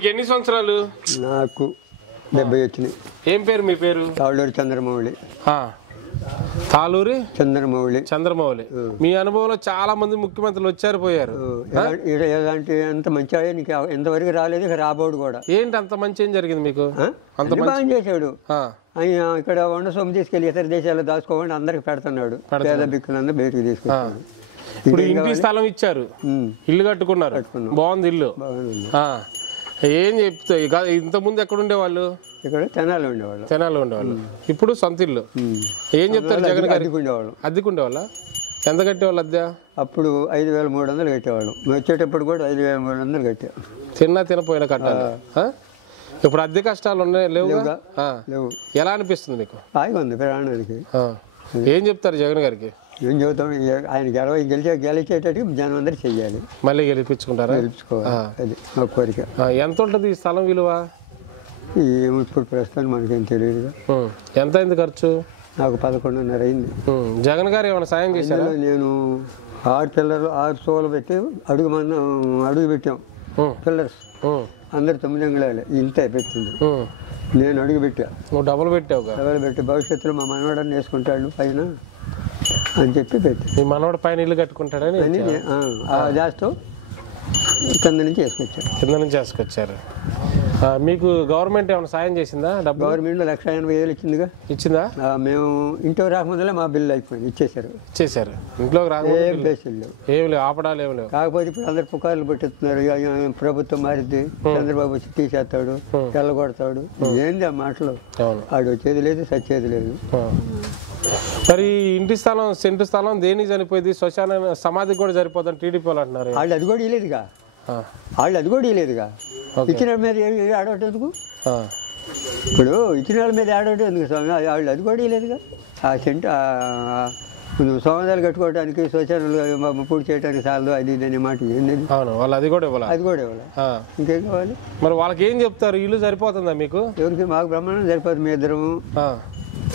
ఎన్ని సంవత్సరాలు? నాకు 70 వచ్చినాయి. ఏం పేరు మీ పేరు? తాళ్ళూరు చంద్రమౌళి. తాళూరి చంద్రమౌళి. చంద్రమౌళి. మీ అనుభవంలో చాలా మంది ముఖ్యమంత్రులు వచ్చారు పోయారు. ఎలాంటి ఎంత మంచి నీకు ఎంతవరకు రాలేదు, ఇక రాబోడు కూడా. ఏంటి అంత మంచి ఏం జరిగింది మీకు? అంత బాగా చేశాడు ఆయన. ఇక్కడ వంట సొమ్ము తీసుకెళ్లి ఇతర దేశాల్లో దాచుకోకుండా అందరికి పెడుతున్నాడు. పేద బిక్కులందరూ బయటకు తీసుకొచ్చాడు. ఇప్పుడు ఇంటి స్థలం ఇచ్చారు, ఇల్లు కట్టుకున్నారు, బాగుంది ఇల్లు. ఏం చెప్తా? ఇంత ముందు ఎక్కడ ఉండేవాళ్ళు? ఇక్కడ తెనాలి ఉండేవాళ్ళు. తెనాలి ఉండేవాళ్ళు. ఇప్పుడు సొంత ఇల్లు. ఏం చెప్తారు జగన్ గారు? అద్దెకు ఉండేవాళ్ళ? ఎంత కట్టేవాళ్ళు అద్దె? అప్పుడు 5300 కట్టేవాళ్ళు. వచ్చేటప్పుడు కూడా 5300 కట్టా. తినపోయినా కట్టాలి. ఇప్పుడు అద్దె కష్టాలు ఉన్నాయి లేవుగా? లేవు. ఎలా అనిపిస్తుంది మీకు? హాయిగా ఉంది ప్రాణానికి. ఏం చెప్తారు జగన్ గారికి? ఏం చెబుతాం, ఆయన గెలిచేటట్టు జనం అందరూ చెయ్యాలి. మళ్ళీ గెలిపించుకుంటారా? గెలిపించుకోవాలి, అది మా కోరిక. ఎంత ఉంటుంది ఈ స్థలం విలువ? ఏమో ఇప్పుడు ప్రస్తుతానికి మనకేం తెలియదుగా. ఎంత అయింది ఖర్చు? నాకు 11.5 అయింది. జగన్ గారు ఏమైనా సాయం చేశారా? నేను 6 పిల్లర్లు 6 సోలు పెట్టి అడుగు పెట్టాం. పిల్లర్స్ అందరు 9 అంగుళాలే ఇంతే పెట్టింది. నేను అడుగు పెట్టా. నువ్వు డబుల్ పెట్టావు? డబుల్ పెట్టి భవిష్యత్తులో మా మనవాడని వేసుకుంటాడు పైన అని చెప్పి పెట్టి. మీ మనవాడు పైన ఇల్లు కట్టుకుంటాడని చేస్తూ కింద నుంచి వేసుకొచ్చారు. కింద నుంచి వేసుకొచ్చారు. మీకు గవర్నమెంట్ ఏమైనా సాయం చేసిందా? గవర్నమెంట్ 1,80,000 ఇచ్చిందిగా. ఇచ్చిందా? మేము ఇంట్లో రాకముందులే మా బిల్లు అయిపోయింది, ఇచ్చేసారు. ఇంట్లోకి రాకపోతే ఏం బేసులు ఏమి లేవు, ఆపడాలు ఏమి లేవు. కాకపోతే ఇప్పుడు అందరు పుకార్లు పెట్టిస్తున్నారు. ప్రభుత్వం మారిద్ది, చంద్రబాబు తీసేస్తాడు, తెల్లగొడతాడు. ఏంది ఆ మాటలు? ఆడు వచ్చేది లేదు, సచ్చేది లేదు. మరి ఇంటి స్థలం, సెంటు స్థలం దేనికి చనిపోయింది? శ్మశాన సమాధికి కూడా సరిపోతుంది టీడీపీ వాళ్ళు అంటున్నారు. వాళ్ళు అది కూడా ఇలేదుగా. ఇచ్చిన మీద ఆడవటం ఎందుకు? ఇప్పుడు ఇచ్చిన వాళ్ళ మీద ఆడవటం ఎందుకు స్వామి? వాళ్ళు అది కూడా ఇలేదుగా. ఆ సెంటు సోమదాలు కట్టుకోవడానికి, శ్మశానాలు పూర్తి చేయడానికి చాలు, అది ఇది మాట ఏంది? వాళ్ళు అది కూడా ఇవ్వాలి. ఇంకేం కావాలి? మరి వాళ్ళకి ఏం చెప్తారు? ఇల్లు సరిపోతుందా మీకు? ఎవరికి? మాకు బ్రహ్మాండం సరిపోతుంది. మీ ఇద్దరము.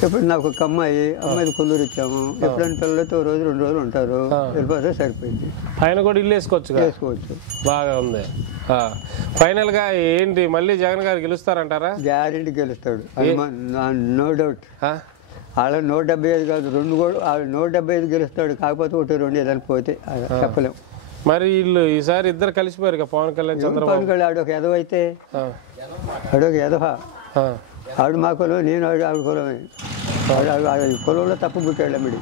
ఎప్పుడు నాకు ఒక అమ్మాయి కొల్లూరు ఇచ్చాము. ఎప్పుడైనా పిల్లలతో రోజు 2 రోజులు ఉంటారు, వెళ్ళిపోతే సరిపోయింది. పైన కూడా ఇల్లు వేసుకోవచ్చు. బాగా ఉంది. ఫైనల్ గా ఏంటి, మళ్ళీ జగన్ గారు గెలుస్తారంటారా? గ్యారెంటీ గెలుస్తాడు, నో డౌట్. వాళ్ళ 175 కాదు, 2 కూడా 175 గెలుస్తాడు. కాకపోతే 1-2 ఏదైనా పోతే చెప్పలేము. మరి వీళ్ళు ఈసారి ఇద్దరు కలిసిపోయారు పవన్ కళ్యాణ్ చంద్రబాబు. ఆడొక ఎదవ అయితే ఆడొక ఎదవ. ఆవిడ మా కులం, నేను ఆవిడ కులమే. కులంలో తప్పు పుట్టాడు అమ్మడి.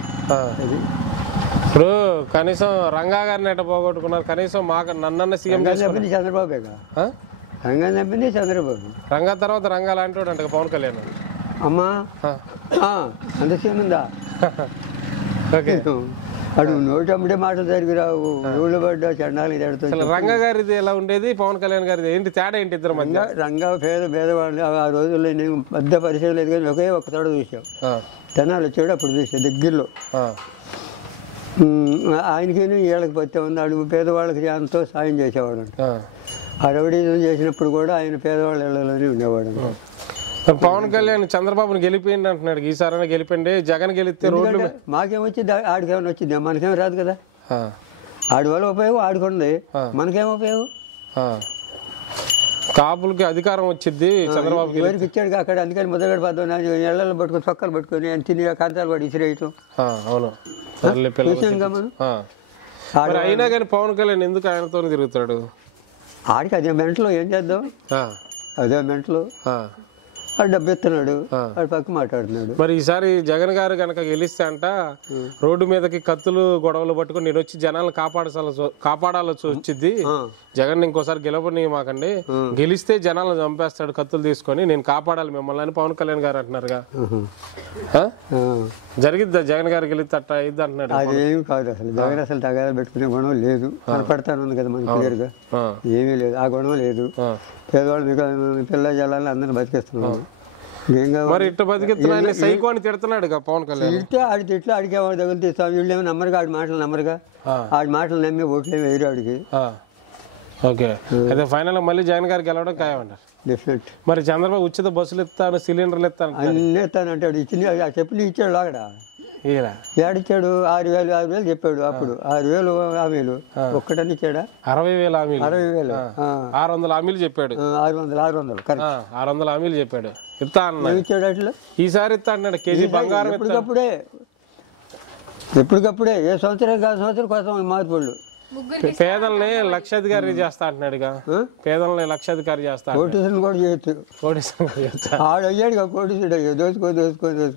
ఇప్పుడు కనీసం రంగా గారిని ఎట్ట పోగొట్టుకున్నారు? కనీసం నన్న సీఎం చెప్పింది చంద్రబాబేగా. రంగా చెప్పింది చంద్రబాబు. రంగా తర్వాత రంగా లాంటి వాడు అంటే పవన్ కళ్యాణ్. అమ్మా అంత సీఎం ఉందా? అడు నోటమ్మడే మాటలు జరిగి రావు. ఊళ్ళో పడ్డా చండాలని తడుతుంది. రంగా గారిది ఎలా ఉండేది, పవన్ కళ్యాణ్ గారిది ఏంటి తేడా? ఏంటి ఇద్దరు మధ్య? రంగా పేదవాళ్ళు. ఆ రోజుల్లో నేను పెద్ద పరిచయం లేదు, కానీ ఒకే ఒక్క తోడ చూసాం. తెనాలి వచ్చాడు, అప్పుడు చూసా దగ్గరలో. ఆయనకి వీళ్ళకి పత్తే ఉంది. ఆడు పేదవాళ్ళకి ఎంతో సాయం చేసేవాడు. ఆ రౌడీజం చేసినప్పుడు కూడా ఆయన పేదవాళ్ళ ఇళ్లలోనే ఉండేవాడు. పవన్ కళ్యాణ్ చంద్రబాబుని గెలిపోయింది అంటున్నాడు. ఈసారైనా గెలిపండి, జగన్ గెలిస్తే రోడ్లు. మాకేమొచ్చింది? ఆడికేమైనా వచ్చింది? మనకేం రాదు కదా. ఆడి వల్ల ఉపయోగం ఆడుకుంది, మనకేం ఉపయోగం? కాపులకి అధికారం వచ్చింది చంద్రబాబు ఎవరికి ఇచ్చాడు అక్కడ. అందుకని ముద్దగడ పద్దు ఇళ్లలో పట్టుకొని చొక్కలు పట్టుకొని తిని కంచాలు పడి ఇసిరేయటం. అవును, అయినా కానీ పవన్ కళ్యాణ్ ఎందుకు ఆయనతో తిరుగుతాడు? ఆడికి అదే మెంటలో ఏం చేద్దాం? అదే మెంటలో వాడు డబ్బు ఇస్తున్నాడు, వాడు పక్క మాట్లాడుతున్నాడు. మరి ఈసారి జగన్ గారు కనుక గెలిస్తే అంట రోడ్డు మీదకి కత్తులు గొడవలు పట్టుకుని నేను వచ్చి జనాలను కాపాడాల్సి వచ్చింది. జగన్ ఇంకోసారి గెలవని మాకండి, గెలిస్తే జనాలను చంపేస్తాడు కత్తులు తీసుకొని, నేను కాపాడాలి మిమ్మల్ని అని పవన్ కళ్యాణ్ గారు అంటున్నారుగా. జరిగిద్దా జగన్ గారు గెలిస్తే అట్ట అయింది అంటున్నాడు? అదేమి కాదు అసలు. జగన్ అసలు తగాదా పెట్టుకునే గుణం లేదు. కనపడతాను కదా మనకి క్లియర్గా. ఏమీ లేదు, ఆ గుణం లేదు. పేదవాళ్ళు పిల్ల జలాన్ని అందరిని బతికేస్తున్నాడు. మరి ఇట్లా బతికిస్తున్నాడు, సైకోని తిడుతున్నాడు పవన్ కళ్యాణ్. తిడితే ఆడి తిట్లు ఆడికి ఎవరు తగులుతాం. వీళ్ళు ఏమో నమ్మరుగా, ఆడి మాటలు నమ్మరుగా. ఆడి మాటలు నమ్మి ఓట్లేమి వేయరు ఆడికి. ఓకే, అయితే ఫైనల్ మళ్ళీ జగన్ గారికి గెలవడం ఖాయమంటారు. డెఫినెట్. మరి చంద్రబాబు ఉచిత బస్సులు ఇస్తాను, సిలిండర్లు ఇస్తాను అన్నీ ఇస్తాను అంటాడు. ఇచ్చింది చెప్పి ఇచ్చాడు. అక్కడ ఇలా ఏడిచ్చాడు 6,000 చెప్పాడు అప్పుడు 6,000 హామీలు ఒక్కటని ఇచ్చాడా 60,000 హామీలు 60,000 600 హామీలు చెప్పాడు 600 కరెక్ట్ 600 హామీలు చెప్పాడు ఇస్తా అన్నాడు ఇచ్చాడు అట్లా ఈసారి ఇస్తా అన్నాడు కేజీ బంగారం ఎప్పటికప్పుడే ఏ సంవత్సరం కాదు సంవత్సరం కోసం మార్పులు పేదల్ని లక్షాధికారి చేస్తా అంటున్నాడుగా పేదల్ని లక్షాధికారి చేస్తా కోటీసులు కూడా చేయొచ్చు ఆడు అయ్యాడు కోటీసుడు దోసుకొని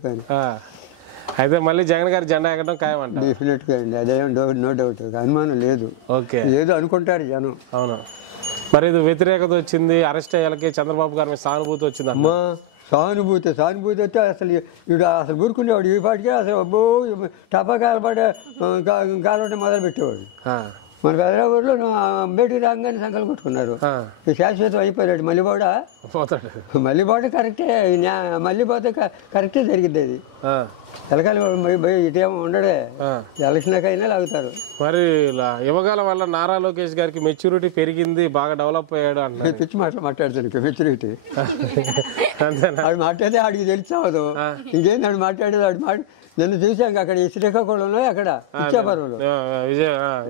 అయితే మళ్ళీ జగన్ గారి జెండా ఎక్కడం ఖాయమంట డెఫినెట్ గా అండి అదేం నో డౌట్ అనుమానం లేదు ఓకే ఏదో అనుకుంటారు జనం అవును మరి ఇది వ్యతిరేకత వచ్చింది అరెస్ట్ అయ్యాలకి చంద్రబాబు గారి మీద సానుభూతి వచ్చింది అమ్మా సానుభూతి వస్తే అసలు వీడు అసలు ఊరుకునేవాడు ఈ పాటికే అసలు అబ్బో టపా కాలపడే కాలపడే మొదలు పెట్టేవాడు మన హైదరాబాద్లో అంబేద్కర్ రాగానే సంకలు కొట్టుకున్నారు శాశ్వతం అయిపోయాడు మళ్ళీ పోతే కరెక్టే మళ్ళీ పోతే కరెక్టే జరిగింది అది ఎలకాలి ఇటేమో ఉండడే ఎలక్షన్కైనా లాగుతారు మరి యువగాల వల్ల నారా లోకేష్ గారికి మెచ్యూరిటీ పెరిగింది బాగా డెవలప్ అయ్యాడు అంటే పిచ్చి మాట్లాడుతాను మెచ్యూరిటీ ఆడు మాట్లాడితే ఆడికి తెలిసావదు ఇంకేంది ఆడు మాట్లాడేది ఆడు నన్ను చూసాం అక్కడ శ్రీకాకుళంలో అక్కడ ఇచ్చాపురంలో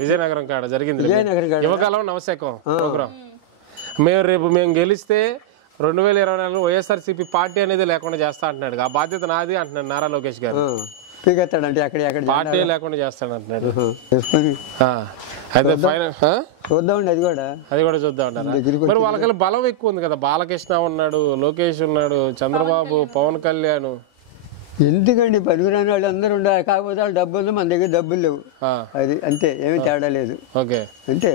విజయనగరం కాడ జరిగింది యువకాలం నవశకం ప్రోగ్రాం మేము గెలిస్తే 2024 వైఎస్ఆర్సీపీ పార్టీ అనేది లేకుండా చేస్తా అంటున్నాడు ఆ బాధ్యత నాది అంటున్నాడు నారా లోకేష్ గారు పీకెత్తాడంటే అక్కడ పార్టీ లేకుండా చేస్తాడు అంటున్నాడు అయితే చూద్దామండి అది కూడా చూద్దాం మరి వాళ్ళకి బలం ఎక్కువ ఉంది కదా బాలకృష్ణ ఉన్నాడు లోకేష్ ఉన్నాడు చంద్రబాబు పవన్ కళ్యాణ్ ఎందుకండి పనికిరాని వాళ్ళు అందరూ ఉండాలి కాకపోతే వాళ్ళు డబ్బు ఉంది మన దగ్గర డబ్బులు లేవు అది అంతే ఏమీ తేడా లేదు అంతే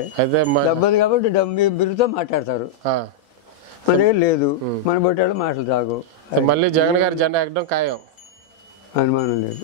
డబ్బు ఉంది కాబట్టి బిరుతో మాట్లాడతారు మన దగ్గర లేదు మన బొట్టాడు మాటలు తాగు మళ్ళీ జగన్ గారి జెండా ఎక్కడం ఖాయం అనుమానం లేదు